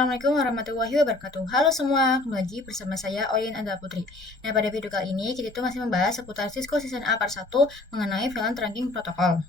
Assalamualaikum warahmatullahi wabarakatuh. Halo semua, kembali lagi bersama saya Oyin Anda Putri. Nah, pada video kali ini kita itu masih membahas seputar Cisco Season A Part 1 mengenai VLAN Trunking Protocol.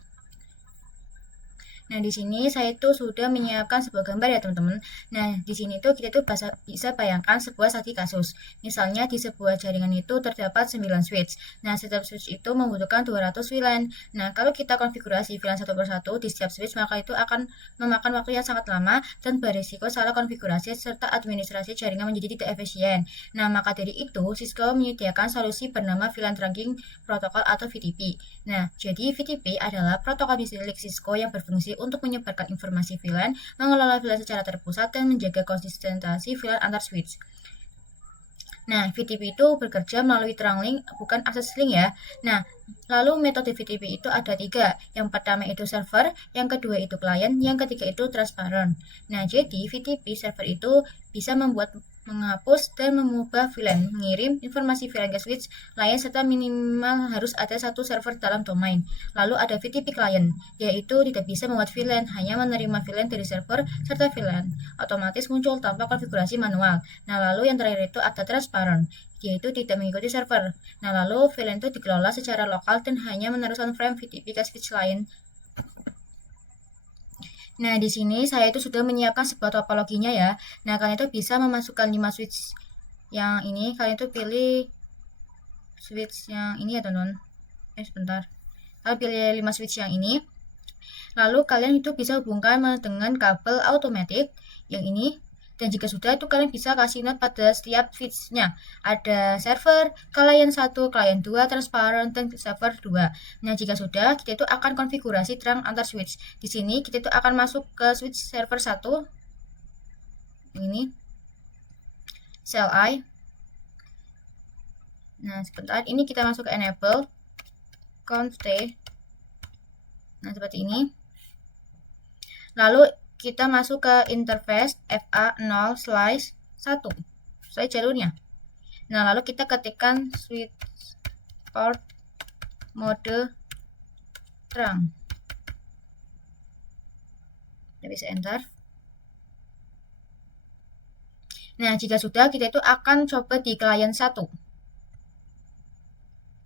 Nah, di sini saya itu sudah menyiapkan sebuah gambar ya, teman-teman. Nah, di sini tuh kita tuh bisa bayangkan sebuah studi kasus. Misalnya di sebuah jaringan itu terdapat 9 switch. Nah, setiap switch itu membutuhkan 200 VLAN. Nah, kalau kita konfigurasi VLAN satu persatu di setiap switch, maka itu akan memakan waktu yang sangat lama dan berisiko salah konfigurasi serta administrasi jaringan menjadi tidak efisien. Nah, maka dari itu, Cisco menyediakan solusi bernama VLAN Trunking Protocol atau VTP. Nah, jadi VTP adalah protokol milik Cisco yang berfungsi untuk menyebarkan informasi VLAN, mengelola VLAN secara terpusat, dan menjaga konsistensi VLAN antar switch. Nah, VTP itu bekerja melalui trunk link, bukan access link ya. Nah, lalu metode VTP itu ada 3. Yang pertama itu server, yang kedua itu klien, yang ketiga itu transparent. Nah, jadi VTP server itu bisa menghapus dan mengubah VLAN, mengirim informasi VLAN ke switch lain serta minimal harus ada satu server dalam domain. Lalu ada VTP client, yaitu tidak bisa membuat VLAN, hanya menerima VLAN dari server serta VLAN otomatis muncul tanpa konfigurasi manual. Nah, lalu yang terakhir itu ada transparent, yaitu tidak mengikuti server. Nah, lalu VLAN itu dikelola secara lokal dan hanya meneruskan frame VTP ke switch lain. Nah, di sini saya itu sudah menyiapkan sebuah topologinya ya. Nah, kalian itu bisa memasukkan 5 switch yang ini. Kalian itu pilih switch yang ini ya, teman-teman. Sebentar. Kalian pilih 5 switch yang ini. Lalu kalian itu bisa hubungkan dengan kabel automatic yang ini. Dan jika sudah itu kalian bisa kasih note pada setiap switch-nya. Ada server, klien 1, klien 2, transparent, dan server 2. Nah, jika sudah, kita itu akan konfigurasi trunk antar switch. Di sini kita itu akan masuk ke switch server 1. Ini. CLI. Nah, sebentar. Ini kita masuk ke enable. Conft. Nah, seperti ini. Lalu kita masuk ke interface FA0/1 sesuai jalurnya. Nah, lalu kita ketikkan switch port mode trunk. Kita bisa enter. Nah, jika sudah, kita itu akan coba di klien 1.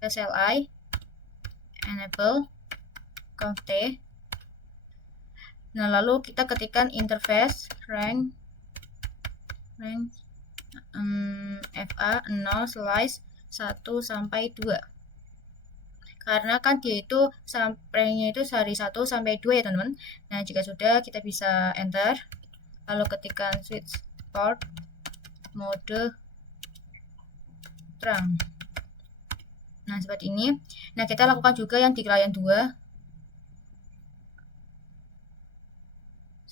CLI enable conft. Nah, lalu kita ketikkan interface rank FA0/1 sampai 2. Karena kan dia itu sampainya itu dari 1 sampai 2 ya, teman-teman. Nah, jika sudah, kita bisa enter. Lalu ketikkan switch port mode trunk. Nah, seperti ini. Nah, kita lakukan juga yang di klien 2.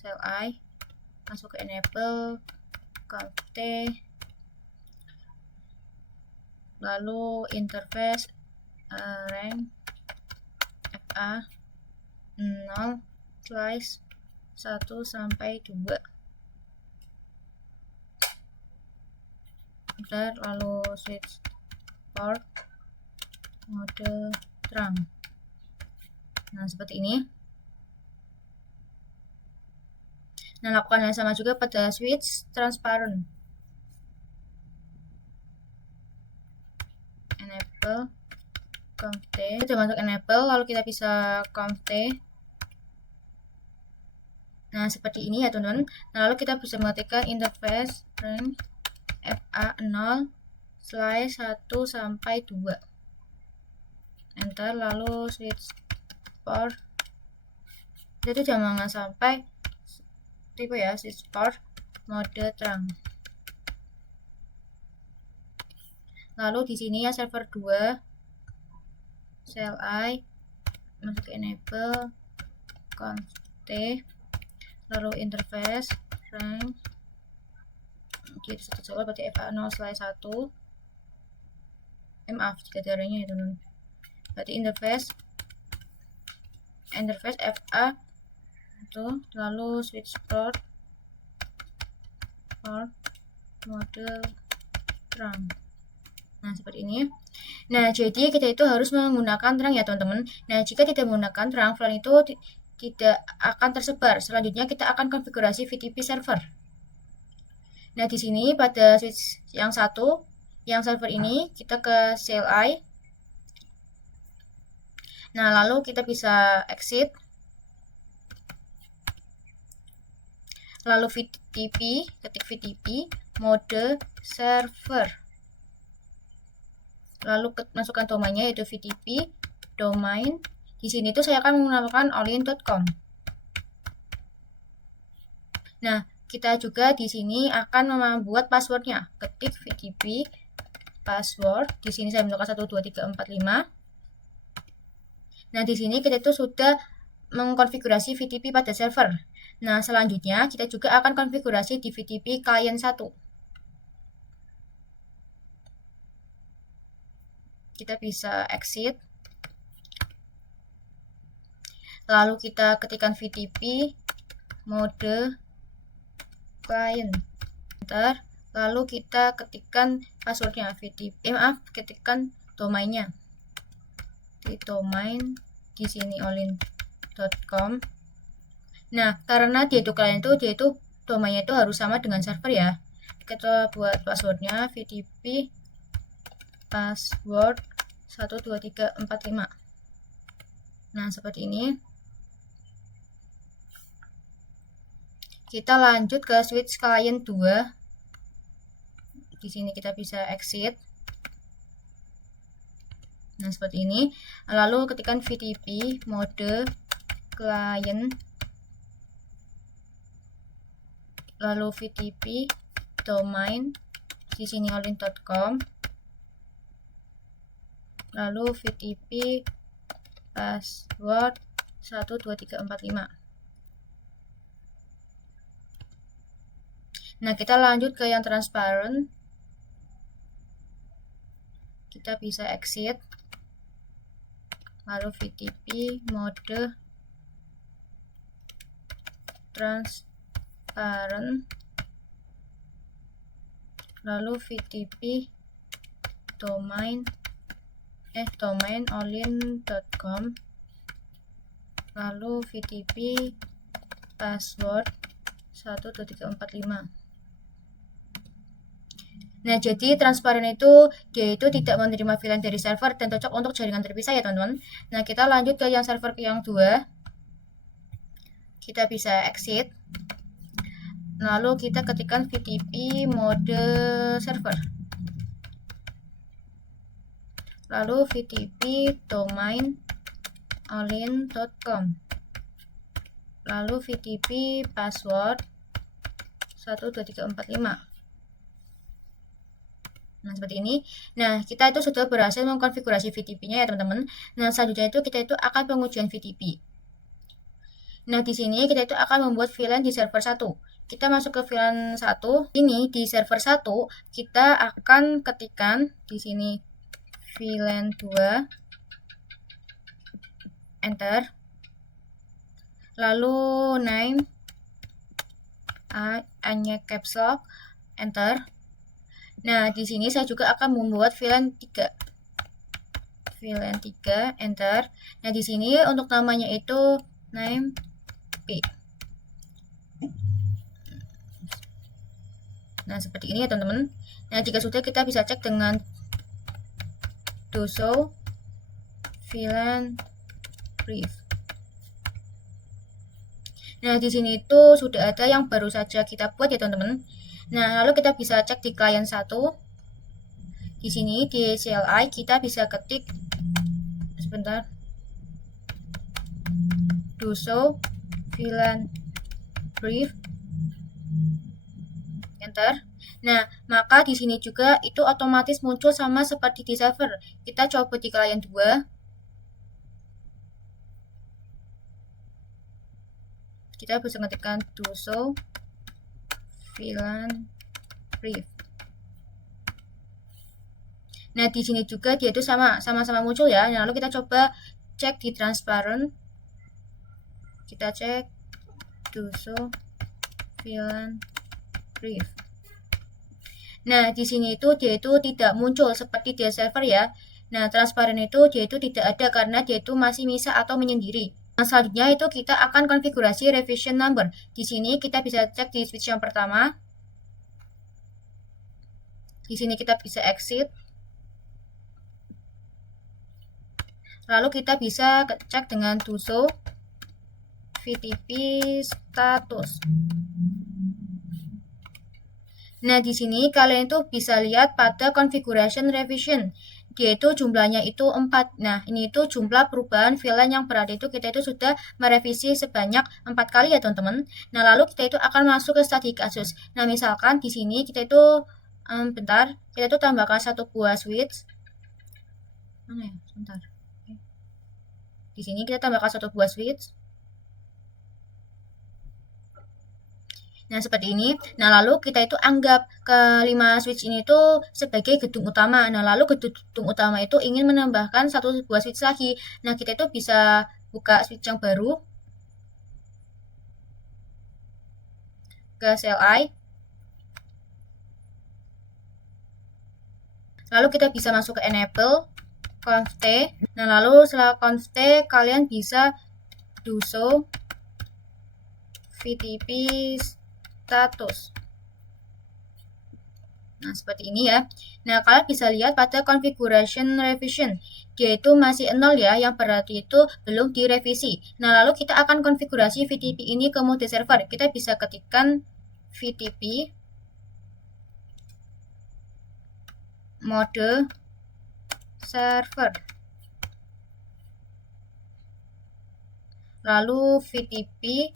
CLI masuk ke enable conft, lalu interface rank FA0/1 sampai 2. Lalu switch port mode trunk. Nah, seperti ini. Nah, lakukan yang sama juga pada switch transparent. Enable conft. Kita masuk enable, lalu kita bisa conft. Nah, seperti ini ya, teman-teman. Nah, lalu kita bisa mengetikkan interface rank FA0/1 sampai 2. Enter, lalu switch port. Itu jangan sampai tipe ya, switch port mode trunk. Lalu di sini ya server 2 CLI masuk ke enable conft, lalu interface rank kita satu soal berarti FA0/1. Maaf jika darahnya itu, berarti interface FA itu, lalu switch port mode trunk. Nah, seperti ini. Nah, jadi kita itu harus menggunakan trunk ya, teman-teman. Nah, jika tidak menggunakan trunk, VLAN itu tidak akan tersebar. Selanjutnya kita akan konfigurasi VTP server. Nah, di sini pada switch yang satu, yang server ini, kita ke CLI. Nah, lalu kita bisa exit. Lalu VTP, ketik VTP, mode server. Lalu masukkan domainnya yaitu VTP, domain. Di sini tuh saya akan menambahkan allin.com. Nah, kita juga di sini akan membuat passwordnya. Ketik VTP password. Di sini saya menggunakan 12345. Nah, di sini kita itu sudah mengkonfigurasi VTP pada server. Nah, selanjutnya kita juga akan konfigurasi di VTP client 1. Kita bisa exit. Lalu kita ketikkan VTP mode client. Enter. Lalu kita ketikkan passwordnya VTP. Ketikkan domainnya. Di domain di sini allin.com. Nah, karena dia itu client dia itu domainnya itu harus sama dengan server ya. Kita buat passwordnya VTP password 12345. Nah, seperti ini. Kita lanjut ke switch client 2. Di sini kita bisa exit. Nah, seperti ini. Lalu ketikkan VTP mode client. Lalu VTP domain di sini allin.com. Lalu VTP password 12345. Nah, kita lanjut ke yang transparent. Kita bisa exit. Lalu VTP mode transparent. Lalu VTP domain allin.com. Lalu VTP password 12345. Nah, jadi transparan itu dia itu tidak menerima VLAN dari server dan cocok untuk jaringan terpisah ya teman-teman. Nah, kita lanjut ke yang server yang 2. Kita bisa exit. Lalu kita ketikkan VTP mode server. Lalu VTP domain allin.com. Lalu VTP password 12345. Nah, seperti ini. Nah, kita itu sudah berhasil mengkonfigurasi VTP-nya ya, teman-teman. Nah, selanjutnya itu kita itu akan pengujian VTP. Nah, di sini kita itu akan membuat VLAN di server 1. Kita masuk ke VLAN 1. Ini di server 1 kita akan ketikkan di sini VLAN 2. Enter. Lalu name hanya caps lock. Enter. Nah, di sini saya juga akan membuat VLAN 3. VLAN 3, enter. Nah, di sini untuk namanya itu name P. Nah, seperti ini ya, teman-teman. Nah, jika sudah kita bisa cek dengan do show VLAN brief. Nah, di sini itu sudah ada yang baru saja kita buat ya, teman-teman. Nah, lalu kita bisa cek di client 1. Di sini di CLI kita bisa ketik sebentar. Do show VLAN brief. Enter. Nah, maka di sini juga itu otomatis muncul sama seperti di server. Kita coba di client 2. Kita bisa ketikkan do show VLAN brief. Nah, di sini juga dia itu sama-sama muncul ya. Nah, lalu kita coba cek di transparent. Kita cek do show VLAN brief. Nah, di sini itu dia itu tidak muncul seperti di server ya. Nah, transparent itu dia itu tidak ada karena dia itu masih misah atau menyendiri. Nah, selanjutnya itu kita akan konfigurasi revision number. Di sini kita bisa cek di switch yang pertama. Di sini kita bisa exit. Lalu kita bisa cek dengan to show VTP status. Nah, di sini kalian itu bisa lihat pada configuration revision. Dia itu jumlahnya itu 4. Nah, ini itu jumlah perubahan VLAN yang berada itu kita itu sudah merevisi sebanyak 4 kali ya, teman-teman. Nah, lalu kita itu akan masuk ke studi kasus. Nah, misalkan di sini kita itu bentar, kita itu tambahkan satu buah switch. Mana ya? Sebentar. Di sini kita tambahkan satu buah switch. Nah, seperti ini. Nah, lalu kita itu anggap kelima switch ini tuh sebagai gedung utama. Nah, lalu gedung utama itu ingin menambahkan satu buah switch lagi. Nah, kita itu bisa buka switch yang baru ke CLI. Lalu kita bisa masuk ke enable conft. Nah, lalu setelah conft kalian bisa do show VTP status. Nah, seperti ini ya. Nah, kalian bisa lihat pada configuration revision. Dia itu masih 0 ya, yang berarti itu belum direvisi. Nah, lalu kita akan konfigurasi VTP ini ke mode server. Kita bisa ketikkan VTP mode server. Lalu VTP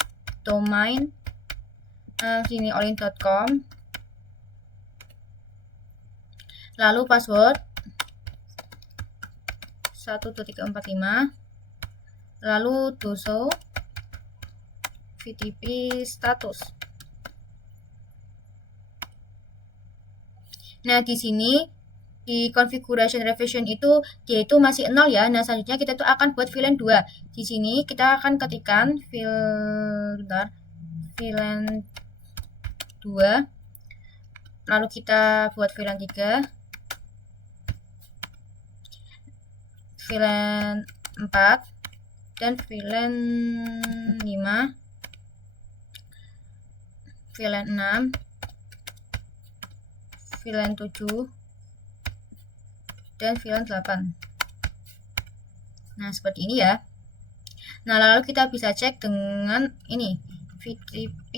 domain sini olin.com. Lalu password 12345. Lalu to show VTP status. Nah, di sini di configuration revision itu dia itu masih 0 ya. Nah, selanjutnya kita tuh akan buat VLAN 2. Di sini kita akan ketikkan VLAN 2. Lalu kita buat VLAN 3. VLAN 4 dan VLAN 5. VLAN 6. VLAN 7 dan VLAN 8. Nah, seperti ini ya. Nah, lalu kita bisa cek dengan ini VTP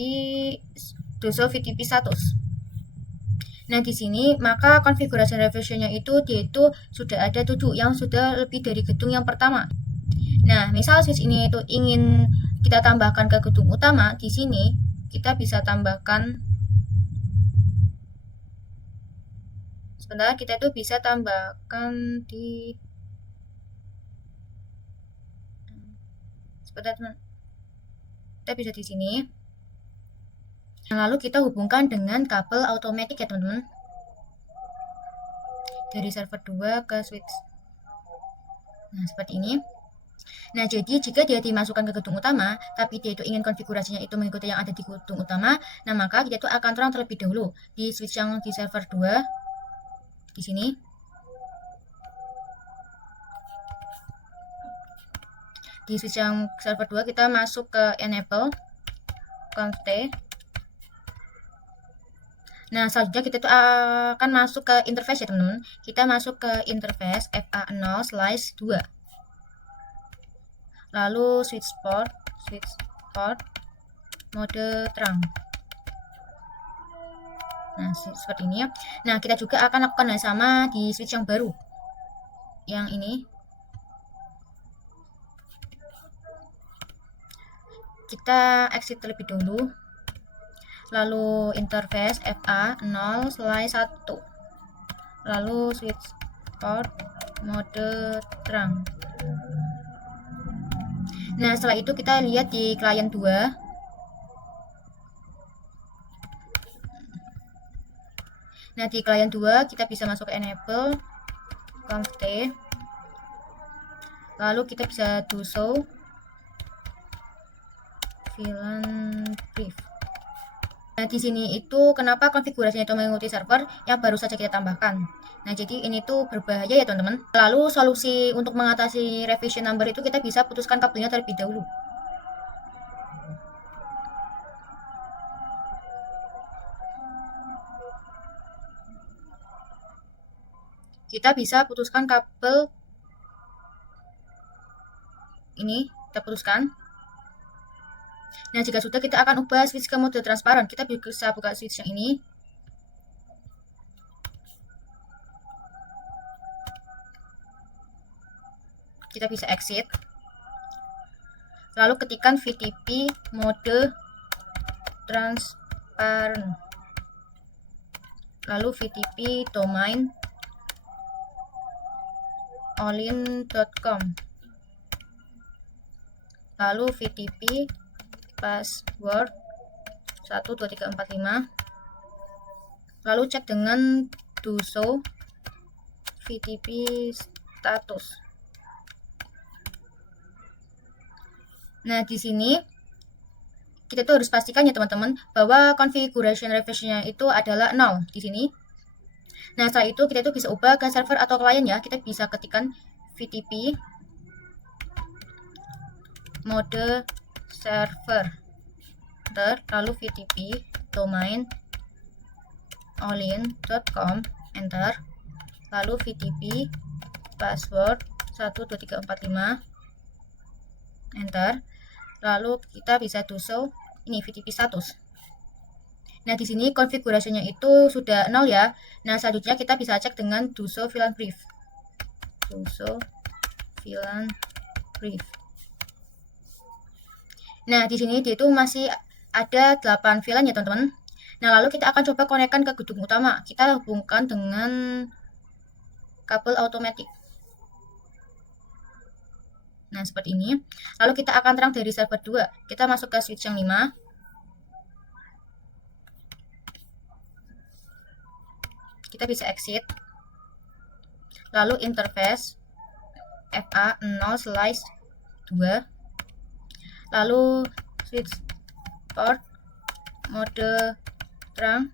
doso VTP status. Nah, di sini maka konfigurasi revisionnya itu dia itu sudah ada 7 yang sudah lebih dari gedung yang pertama. Nah, misal switch ini itu ingin kita tambahkan ke gedung utama, di sini kita bisa tambahkan. Sebentar, kita itu bisa tambahkan di sebentar teman. Kita bisa di sini. Nah, lalu kita hubungkan dengan kabel automatic ya teman-teman. Dari server 2 ke switch. Nah, seperti ini. Nah, jadi jika dia dimasukkan ke gedung utama, tapi dia itu ingin konfigurasinya itu mengikuti yang ada di gedung utama, nah maka kita itu akan terang terlebih dahulu di switch yang di server 2 di sini. Di switch yang server 2 kita masuk ke enable conft. Nah, selanjutnya kita tuh akan masuk ke interface ya teman-teman. Kita masuk ke interface FA0/2. Lalu switch port mode terang. Nah, seperti ini ya. Nah, kita juga akan lakukan hal sama di switch yang baru. Yang ini. Kita exit terlebih dulu. Lalu interface FA0/1. Lalu switch port mode terang. Nah, setelah itu kita lihat di client 2. Nah, di client 2 kita bisa masuk ke enable conft. Lalu kita bisa do show VLAN brief. Nah, di sini itu kenapa konfigurasinya itu mengikuti server yang baru saja kita tambahkan. Nah, jadi ini tuh berbahaya ya teman-teman. Lalu solusi untuk mengatasi revision number itu kita bisa putuskan kabelnya terlebih dahulu. kita bisa putuskan kabel ini, kita putuskan. Nah, jika sudah, kita akan ubah switch ke mode transparan. Kita bisa buka switch yang ini. Kita bisa exit. Lalu ketikkan VTP mode transparan. Lalu VTP domain allin.com. Lalu VTP password 12345. Lalu cek dengan do show VTP status. Nah, di sini kita tuh harus pastikan ya teman-teman bahwa configuration refresh-nya itu adalah 0 di sini. Nah, setelah itu kita tuh bisa ubah ke server atau klien ya. Kita bisa ketikkan VTP mode server, lalu VTP domain allin.com, enter, lalu VTP password 12345, enter, lalu kita bisa do show ini VTP status. Nah, di sini konfigurasinya itu sudah 0 ya. Nah, selanjutnya kita bisa cek dengan do show VLAN brief. Do show VLAN brief. Nah, di sini dia itu masih ada 8 VLAN ya, teman-teman. Nah, lalu kita akan coba konekkan ke gedung utama. Kita hubungkan dengan kabel automatic. Nah, seperti ini. Lalu kita akan terang dari server 2. Kita masuk ke switch yang 5. Kita bisa exit. Lalu interface FA0/2. Lalu switch port mode terang.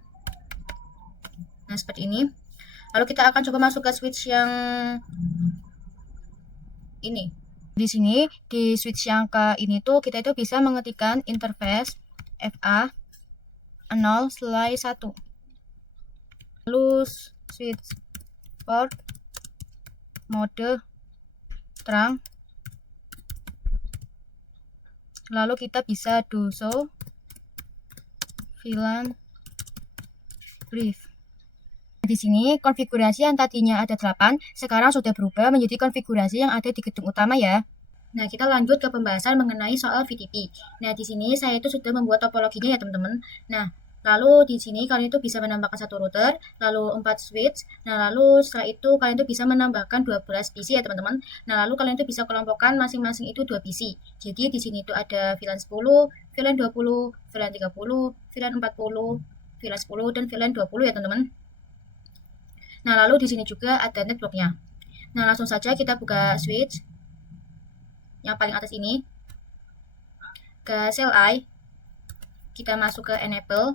Nah, seperti ini. Lalu kita akan coba masuk ke switch yang ini. Di sini, di switch yang ke ini tuh kita itu bisa mengetikkan interface FA0/1. Lalu switch port mode terang. Lalu kita bisa do show VLAN brief. Di sini konfigurasi yang tadinya ada 8 sekarang sudah berubah menjadi konfigurasi yang ada di gedung utama ya. Nah, kita lanjut ke pembahasan mengenai soal VTP. Nah, di sini saya itu sudah membuat topologinya ya teman-teman. Nah, lalu di sini kalian itu bisa menambahkan 1 router, lalu 4 switch. Nah, lalu setelah itu kalian itu bisa menambahkan 12 PC ya teman-teman. Nah, lalu kalian itu bisa kelompokkan masing-masing itu 2 PC. Jadi di sini itu ada VLAN 10, VLAN 20, VLAN 30, VLAN 40, VLAN 10 dan VLAN 20 ya teman-teman. Nah, lalu di sini juga ada networknya. Nah, langsung saja kita buka switch yang paling atas ini. Ke cell I, kita masuk ke enable,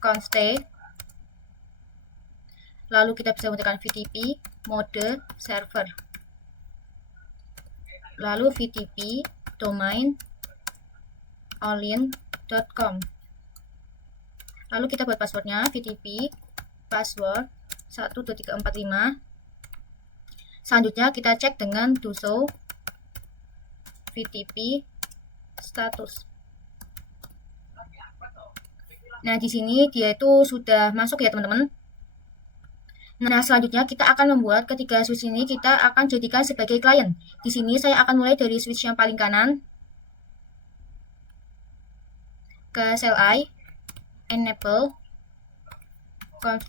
const, lalu kita bisa menggunakan VTP mode server, lalu VTP domain allin.com, lalu kita buat passwordnya VTP password 12345. Selanjutnya kita cek dengan do show VTP status. Nah, di sini dia itu sudah masuk ya teman-teman. Nah, selanjutnya kita akan membuat ketiga switch ini kita akan jadikan sebagai klien. Di sini saya akan mulai dari switch yang paling kanan ke cell I, enable, const,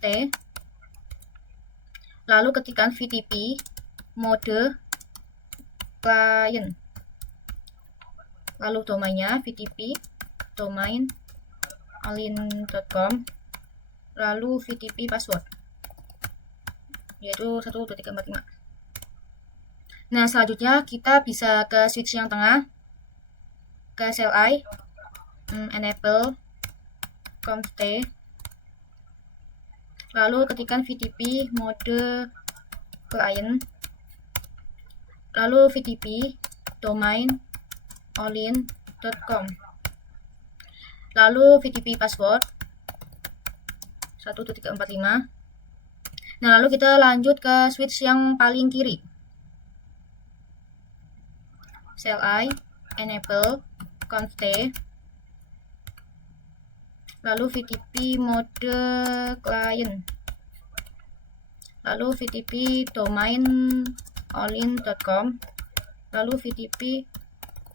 lalu ketikkan VTP mode client, lalu domainnya VTP domain allin.com, lalu VTP password yaitu 12345. Nah, selanjutnya kita bisa ke switch yang tengah, ke cell I, enable, const, lalu ketikkan VTP mode client, lalu VTP domain allin.com, lalu VTP password 12345. Nah, lalu kita lanjut ke switch yang paling kiri. CLI, enable, const, lalu VTP mode client, lalu VTP domain allin.com, lalu VTP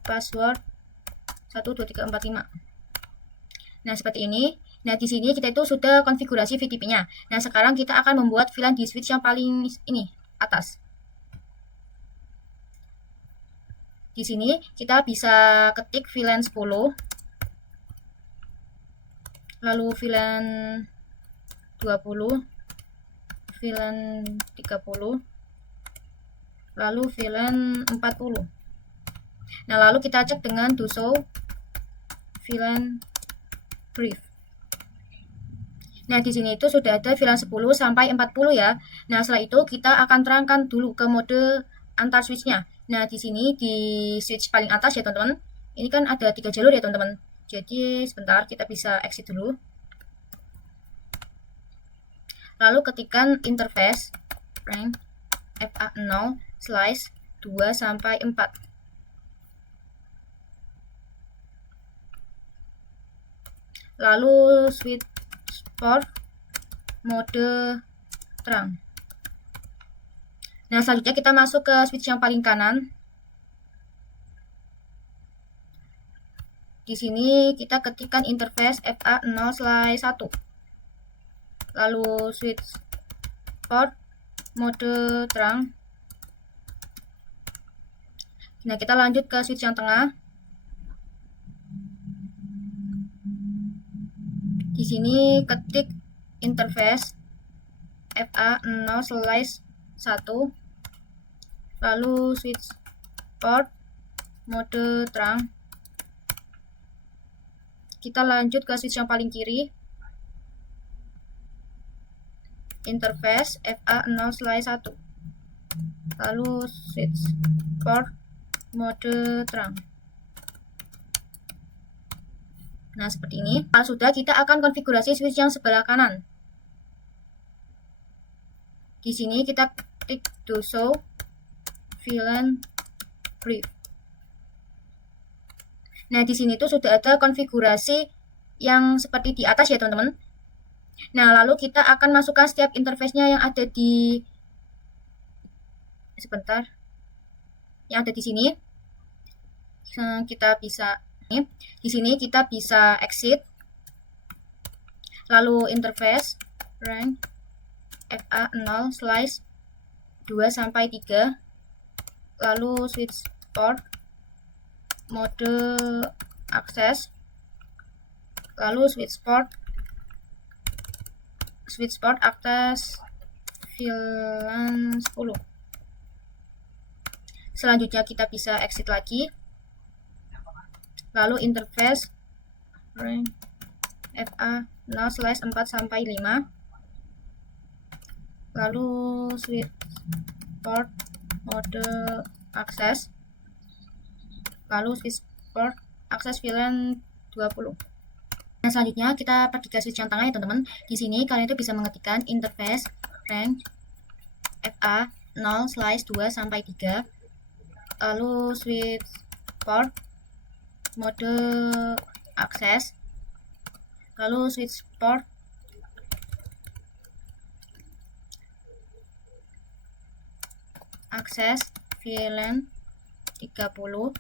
password 12345. Nah, seperti ini. Nah, di sini kita itu sudah konfigurasi VTP-nya. Nah, sekarang kita akan membuat VLAN di switch yang paling ini atas. Di sini kita bisa ketik VLAN 10, lalu VLAN 20, VLAN 30, lalu VLAN 40. Nah, lalu kita cek dengan do show VLAN brief. Nah, di sini itu sudah ada VLAN 10 sampai 40 ya. Nah, setelah itu kita akan terangkan dulu ke mode antar switch-nya. Nah, di sini di switch paling atas ya, teman-teman. Ini kan ada 3 jalur ya, teman-teman. Jadi, sebentar kita bisa exit dulu. Lalu ketikkan interface rank FA0/2 sampai 4. Lalu switch port mode terang. Nah, selanjutnya kita masuk ke switch yang paling kanan. Di sini kita ketikkan interface FA0/1. Lalu switch port mode terang. Nah, kita lanjut ke switch yang tengah. Di sini ketik interface FA0/1, lalu switch port mode terang. Kita lanjut ke switch yang paling kiri, interface FA0/1, lalu switch port mode terang. Nah, seperti ini. Nah, sudah, kita akan konfigurasi switch yang sebelah kanan. Di sini kita klik do show VLAN brief. Nah, di sini tuh sudah ada konfigurasi yang seperti di atas ya, teman-teman. Nah, lalu kita akan masukkan setiap interface-nya yang ada di yang ada di sini. Kita bisa di sini kita bisa exit, lalu interface rank FA0/2 sampai 3, lalu switch port mode akses, lalu switch port akses VLAN 10. Selanjutnya kita bisa exit lagi, lalu interface rank FA0/4 sampai 5, lalu switch port mode akses, lalu switch port akses VLAN 20. Nah, selanjutnya kita pergi ke switch yang tengah ya, teman-teman. Di sini kalian itu bisa mengetikkan interface rank FA0/2 sampai 3, lalu switch port mode akses, lalu switch port akses VLAN 30.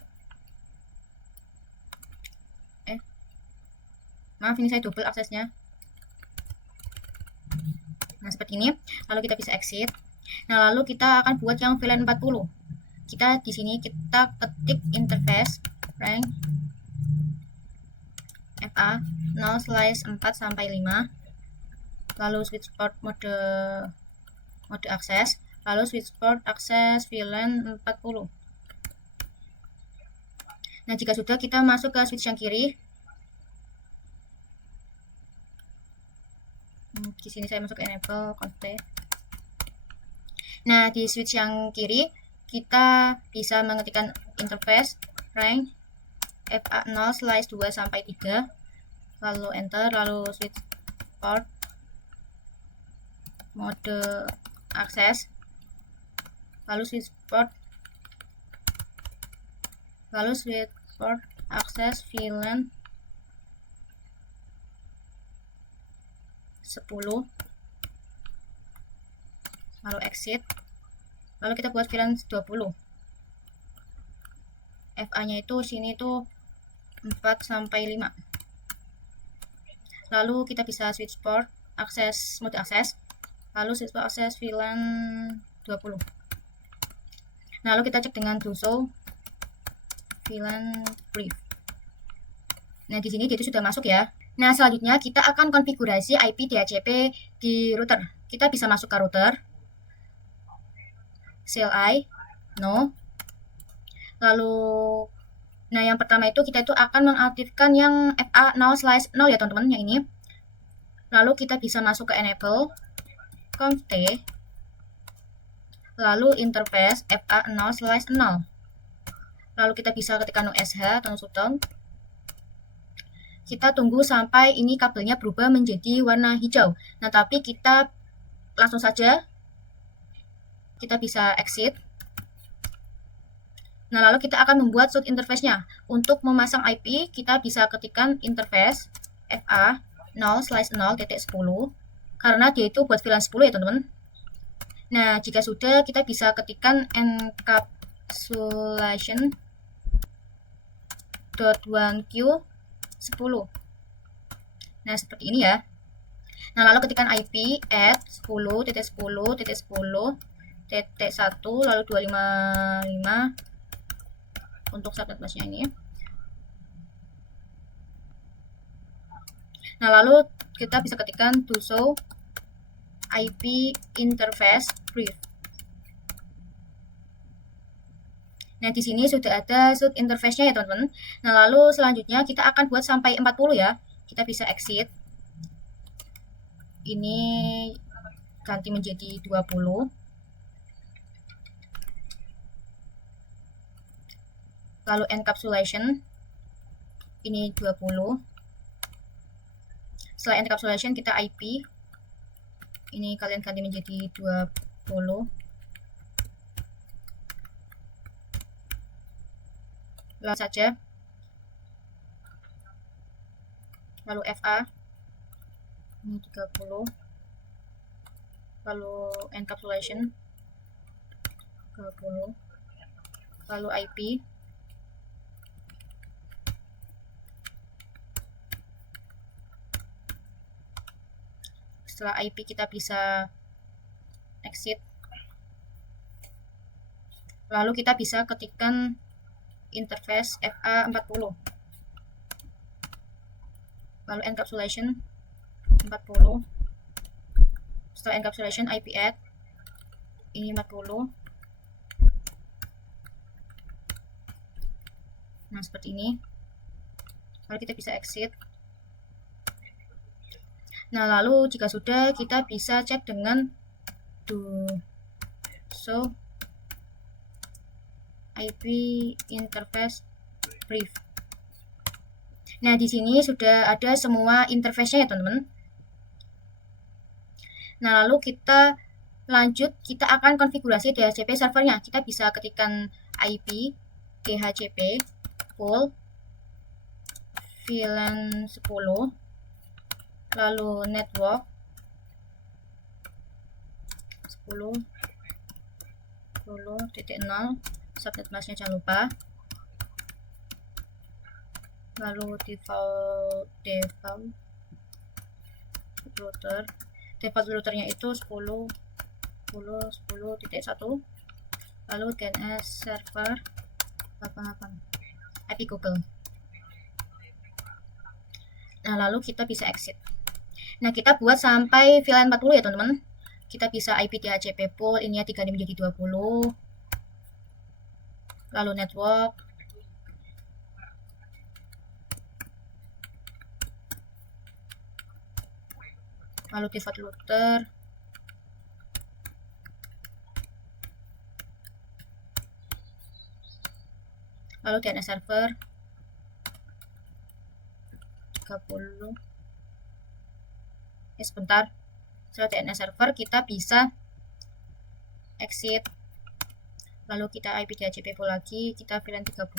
Maaf, ini saya double aksesnya. Nah, seperti ini. Lalu kita bisa exit. Nah, lalu kita akan buat yang VLAN 40. Kita di sini kita ketik interface rank FA0/4 sampai 5, lalu switch port mode akses, lalu switch port akses VLAN 40. Nah, jika sudah, kita masuk ke switch yang kiri. Di sini saya masuk enable const. Nah, di switch yang kiri kita bisa mengetikkan interface rank FA0/2 sampai 3, lalu enter, lalu switch port mode akses, lalu switchport akses VLAN 10, lalu exit, lalu kita buat VLAN 20. FA nya itu sini tuh 4 sampai 5. Lalu kita bisa switch port akses mode akses, lalu switch port akses VLAN 20. Nah, lalu kita cek dengan do show VLAN brief. Nah, di sini dia itu sudah masuk ya. Nah, selanjutnya kita akan konfigurasi IP DHCP di router. Kita bisa masuk ke router, CLI, no. Lalu, nah yang pertama itu kita itu akan mengaktifkan yang FA 0/0 ya teman-teman, yang ini. Lalu kita bisa masuk ke enable, conf t, lalu interface FA 0/0. Lalu kita bisa ketikkan no sh atau no shutdown. Kita tunggu sampai ini kabelnya berubah menjadi warna hijau. Nah, tapi kita langsung saja kita bisa exit. Nah, lalu kita akan membuat shoot interface-nya. Untuk memasang IP, kita bisa ketikkan interface FA 0/0.10 karena dia itu buat VLAN 10 ya teman-teman. Nah, jika sudah, kita bisa ketikkan encapsulation.1q 10. Nah, seperti ini ya. Nah, lalu ketikkan IP at 10.10.10.1 lalu 255 untuk subnet masnya ini. Nah, lalu kita bisa ketikkan to show IP interface brief. Nah, di sini sudah ada shoot interface-nya ya, teman-teman. Nah, lalu selanjutnya kita akan buat sampai 40 ya. Kita bisa exit. Ini ganti menjadi 20. Lalu encapsulation ini 20. Setelah encapsulation kita IP ini kalian ganti menjadi 20. Lalu saja. Lalu FA ini 30. Lalu encapsulation 30. Lalu IP setelah IP kita bisa exit. Lalu kita bisa ketikkan interface FA 40. Lalu encapsulation 40. Setelah encapsulation IP add ini 40. Nah, seperti ini. Lalu kita bisa exit. Nah, lalu jika sudah, kita bisa cek dengan do show IP interface brief. Nah, di sini sudah ada semua interface-nya ya, teman-teman. Nah, lalu kita lanjut, kita akan konfigurasi DHCP servernya. Kita bisa ketikkan IP DHCP full VLAN 10. Lalu network 10.0 subnet masknya jangan lupa. Lalu default routernya itu 10.10.1. lalu DNS server 88 IP Google. Nah, lalu kita bisa exit. Nah, kita buat sampai VLAN 40 ya, teman-teman. Kita bisa IP DHCP pool, ini ya 3 menjadi 20. Lalu network. Lalu default router. Lalu DNS server 30. Sebentar. Setelah DNS server kita bisa exit, lalu kita IP DHCP full lagi, kita VLAN 30,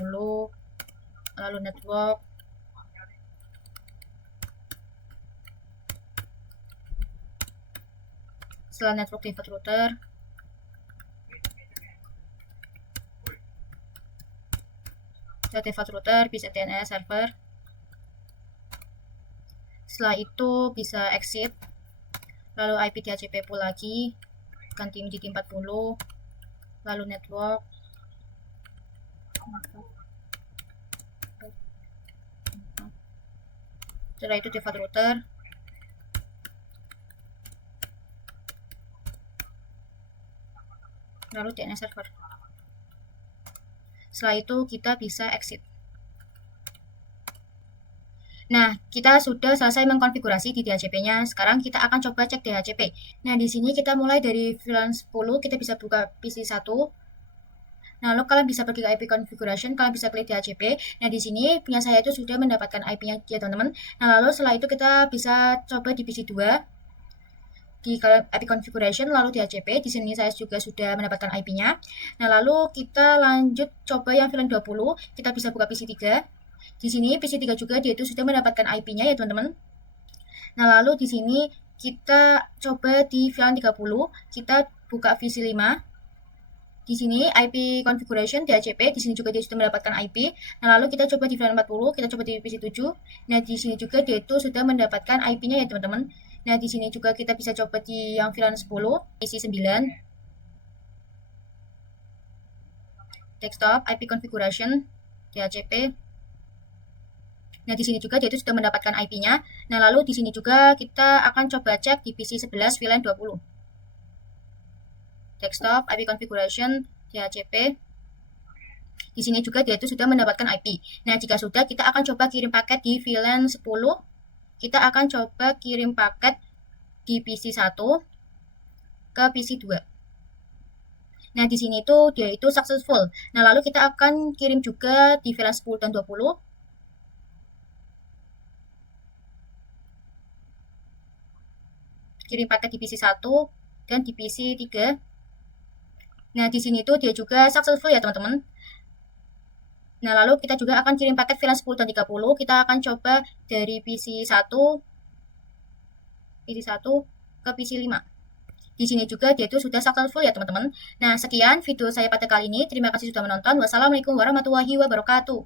lalu network, setelah network default router, setelah default router bisa DNS server, setelah itu bisa exit, lalu IP DHCP full lagi, ganti menjadi 40, lalu network, setelah itu default router, lalu DNS server. Setelah itu kita bisa exit. Nah, kita sudah selesai mengkonfigurasi di DHCP-nya. Sekarang kita akan coba cek DHCP. Nah, di sini kita mulai dari VLAN 10, kita bisa buka PC 1. Nah, lalu kalian bisa pergi ke IP configuration, kalian bisa klik DHCP. Nah, di sini punya saya itu sudah mendapatkan IP-nya ya, teman-teman. Nah, lalu setelah itu kita bisa coba di PC 2. Di IP configuration lalu DHCP. Di sini saya juga sudah mendapatkan IP-nya. Nah, lalu kita lanjut coba yang VLAN 20. Kita bisa buka PC 3. Di sini PC 3 juga dia itu sudah mendapatkan IP-nya ya, teman-teman. Nah, lalu di sini kita coba di VLAN 30, kita buka VC 5. Di sini IP configuration DHCP, di sini juga dia sudah mendapatkan IP. Nah, lalu kita coba di VLAN 40, kita coba di PC 7. Nah, di sini juga dia itu sudah mendapatkan IP-nya ya, teman-teman. Nah, di sini juga kita bisa coba di yang VLAN 10, PC 9. Desktop IP configuration DHCP. Nah, di sini juga dia itu sudah mendapatkan IP-nya. Nah, lalu di sini juga kita akan coba cek di PC 11 VLAN 20. Desktop IP configuration DHCP. Di sini juga dia itu sudah mendapatkan IP. Nah, jika sudah, kita akan coba kirim paket di VLAN 10. Kita akan coba kirim paket di PC 1 ke PC 2. Nah, di sini tuh dia itu successful. Nah, lalu kita akan kirim juga di VLAN 10 dan 20. Kirim paket di PC 1 dan di PC 3. Nah, di sini tuh dia juga successful ya, teman-teman. Nah, lalu kita juga akan kirim paket VLAN 10 dan 30. Kita akan coba dari PC 1 ke PC 5. Di sini juga dia itu sudah successful ya, teman-teman. Nah, sekian video saya pada kali ini. Terima kasih sudah menonton. Wassalamualaikum warahmatullahi wabarakatuh.